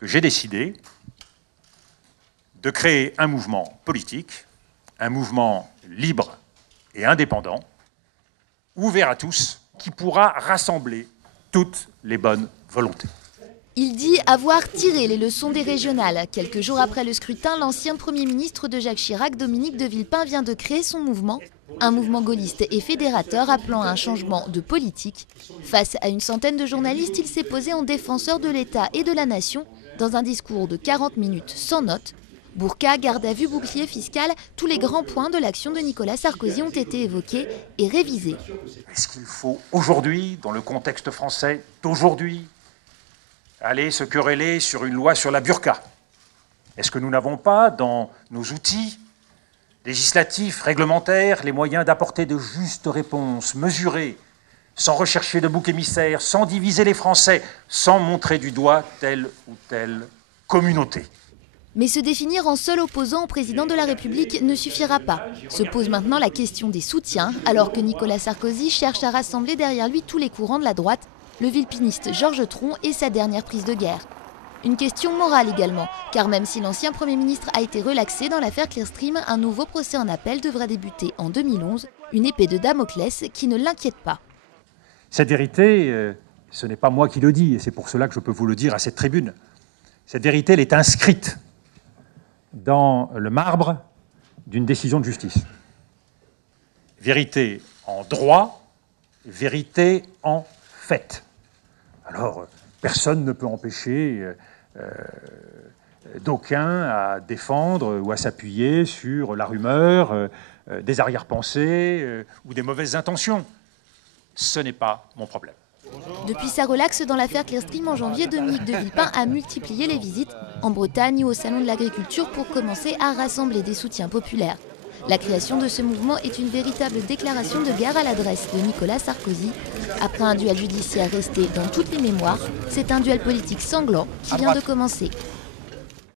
que j'ai décidé de créer un mouvement politique, un mouvement libre et indépendant, ouvert à tous, qui pourra rassembler toutes les bonnes volontés. Il dit avoir tiré les leçons des régionales. Quelques jours après le scrutin, l'ancien Premier ministre de Jacques Chirac, Dominique de Villepin, vient de créer son mouvement. Un mouvement gaulliste et fédérateur appelant à un changement de politique. Face à une centaine de journalistes, il s'est posé en défenseur de l'État et de la nation dans un discours de 40 minutes sans notes. Burqa, garde à vue, bouclier fiscal, tous les grands points de l'action de Nicolas Sarkozy ont été évoqués et révisés. Est-ce qu'il faut aujourd'hui, dans le contexte français d'aujourd'hui, aller se quereller sur une loi sur la burqa? Est-ce que nous n'avons pas dans nos outils législatifs, réglementaires, les moyens d'apporter de justes réponses mesurées, sans rechercher de bouc émissaire, sans diviser les Français, sans montrer du doigt telle ou telle communauté? Mais se définir en seul opposant au président de la République ne suffira pas. Se pose maintenant la question des soutiens, alors que Nicolas Sarkozy cherche à rassembler derrière lui tous les courants de la droite, le villepiniste Georges Tron et sa dernière prise de guerre. Une question morale également, car même si l'ancien Premier ministre a été relaxé dans l'affaire Clearstream, un nouveau procès en appel devrait débuter en 2011, une épée de Damoclès qui ne l'inquiète pas. Cette vérité, ce n'est pas moi qui le dis, et c'est pour cela que je peux vous le dire à cette tribune. Cette vérité, elle est inscrite dans le marbre d'une décision de justice. Vérité en droit, vérité en fait. Alors, personne ne peut empêcher d'aucuns à défendre ou à s'appuyer sur la rumeur, des arrière-pensées ou des mauvaises intentions. Ce n'est pas mon problème. Depuis sa relaxe dans l'affaire Clearstream en janvier, Dominique de Villepin a multiplié les visites en Bretagne ou au Salon de l'Agriculture pour commencer à rassembler des soutiens populaires. La création de ce mouvement est une véritable déclaration de guerre à l'adresse de Nicolas Sarkozy. Après un duel judiciaire resté dans toutes les mémoires, c'est un duel politique sanglant qui vient de commencer.